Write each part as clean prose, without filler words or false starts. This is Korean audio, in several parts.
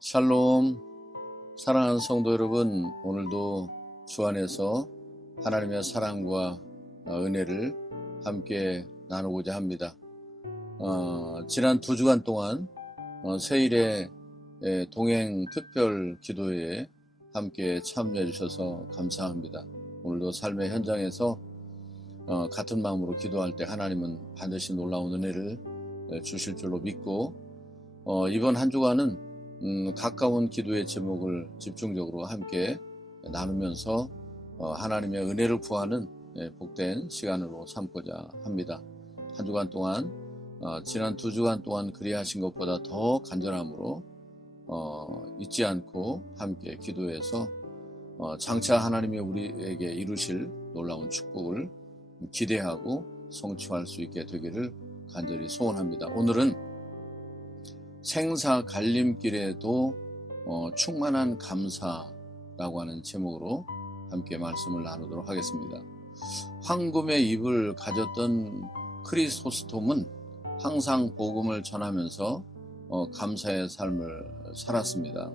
샬롬, 사랑하는 성도 여러분, 오늘도 주 안에서 하나님의 사랑과 은혜를 함께 나누고자 합니다. 지난 2주간 동안 세일의 동행 특별 기도회에 함께 참여해 주셔서 감사합니다. 오늘도 삶의 현장에서 같은 마음으로 기도할 때 하나님은 반드시 놀라운 은혜를 주실 줄로 믿고, 이번 한 주간은 가까운 기도의 제목을 집중적으로 함께 나누면서 하나님의 은혜를 구하는 복된 시간으로 삼고자 합니다. 한 주간 동안 지난 2주간 동안 그리하신 것보다 더 간절함으로 잊지 않고 함께 기도해서 장차 하나님이 우리에게 이루실 놀라운 축복을 기대하고 성취할 수 있게 되기를 간절히 소원합니다. 오늘은 생사 갈림길에도 충만한 감사라고 하는 제목으로 함께 말씀을 나누도록 하겠습니다. 황금의 입을 가졌던 크리소스톰은 항상 복음을 전하면서 감사의 삶을 살았습니다.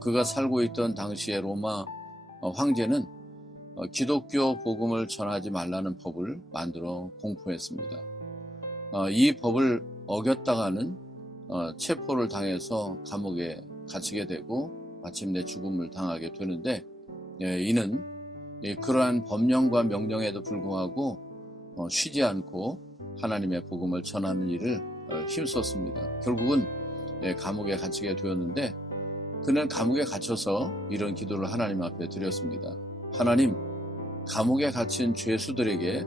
그가 살고 있던 당시의 로마 황제는 기독교 복음을 전하지 말라는 법을 만들어 공포했습니다. 이 법을 어겼다가는 체포를 당해서 감옥에 갇히게 되고 마침내 죽음을 당하게 되는데, 이는 그러한 법령과 명령에도 불구하고 쉬지 않고 하나님의 복음을 전하는 일을 힘썼습니다. 결국은 감옥에 갇히게 되었는데, 그는 감옥에 갇혀서 이런 기도를 하나님 앞에 드렸습니다. 하나님, 감옥에 갇힌 죄수들에게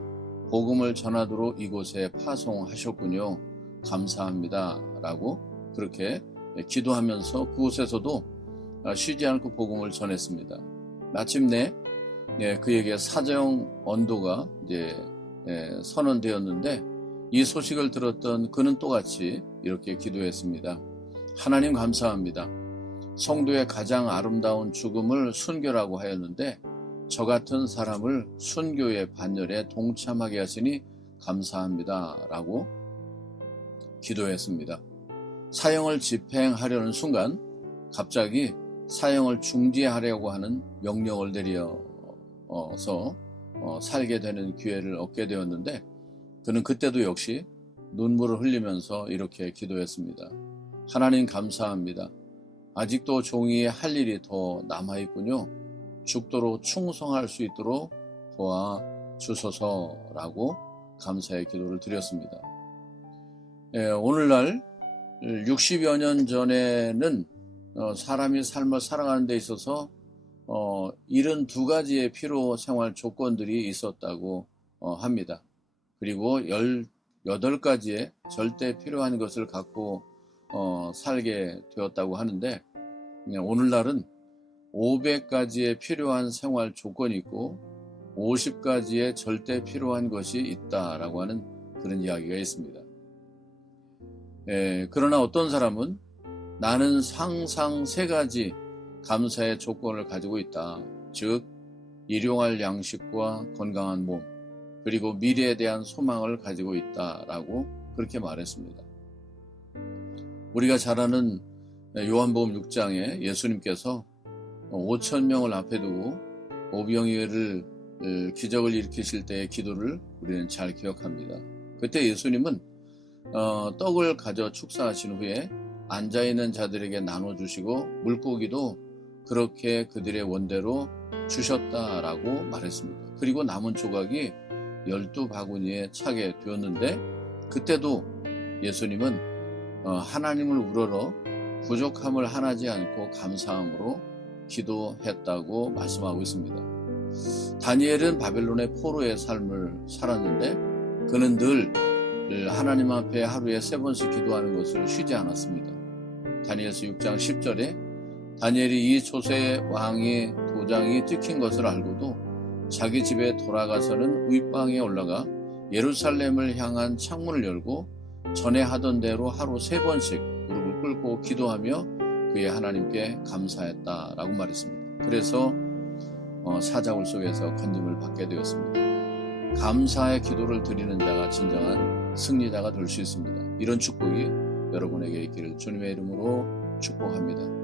복음을 전하도록 이곳에 파송하셨군요. 감사합니다 라고 그렇게 기도하면서 그곳에서도 쉬지 않고 복음을 전했습니다. 마침내 그에게 사형 언도가 선언되었는데, 이 소식을 들었던 그는 똑같이 이렇게 기도했습니다. 하나님 감사합니다. 성도의 가장 아름다운 죽음을 순교라고 하였는데 저 같은 사람을 순교의 반열에 동참하게 하시니 감사합니다 라고 기도했습니다. 사형을 집행하려는 순간 갑자기 사형을 중지하려고 하는 명령을 내려서 살게 되는 기회를 얻게 되었는데, 그는 그때도 역시 눈물을 흘리면서 이렇게 기도했습니다. 하나님 감사합니다. 아직도 종이에 할 일이 더 남아있군요. 죽도록 충성할 수 있도록 도와주소서라고 감사의 기도를 드렸습니다. 오늘날 60여 년 전에는 사람이 삶을 살아가는 데 있어서 72가지의 필요 생활 조건들이 있었다고 합니다. 그리고 18가지의 절대 필요한 것을 갖고 살게 되었다고 하는데, 오늘날은 500가지의 필요한 생활 조건이 있고 50가지의 절대 필요한 것이 있다라고 하는 그런 이야기가 있습니다. 그러나 어떤 사람은 나는 항상 3가지 감사의 조건을 가지고 있다. 즉, 일용할 양식과 건강한 몸, 그리고 미래에 대한 소망을 가지고 있다라고 그렇게 말했습니다. 우리가 잘 아는 요한복음 6장에 예수님께서 5,000명을 앞에 두고 오병이어를 기적을 일으키실 때의 기도를 우리는 잘 기억합니다. 그때 예수님은 떡을 가져 축사하신 후에 앉아있는 자들에게 나눠주시고 물고기도 그렇게 그들의 원대로 주셨다라고 말했습니다. 그리고 남은 조각이 12바구니에 차게 되었는데, 그때도 예수님은 하나님을 우러러 부족함을 하나지 않고 감사함으로 기도했다고 말씀하고 있습니다. 다니엘은 바벨론의 포로의 삶을 살았는데 그는 늘 하나님 앞에 하루에 3번씩 기도하는 것을 쉬지 않았습니다. 다니엘서 6장 10절에 다니엘이 이 조세 왕의 도장이 찍힌 것을 알고도 자기 집에 돌아가서는 윗방에 올라가 예루살렘을 향한 창문을 열고 전에 하던 대로 하루 3번씩 무릎을 꿇고 기도하며 그의 하나님께 감사했다라고 말했습니다. 그래서 사자굴 속에서 건짐을 받게 되었습니다. 감사의 기도를 드리는 자가 진정한 승리자가 될 수 있습니다. 이런 축복이 여러분에게 있기를 주님의 이름으로 축복합니다.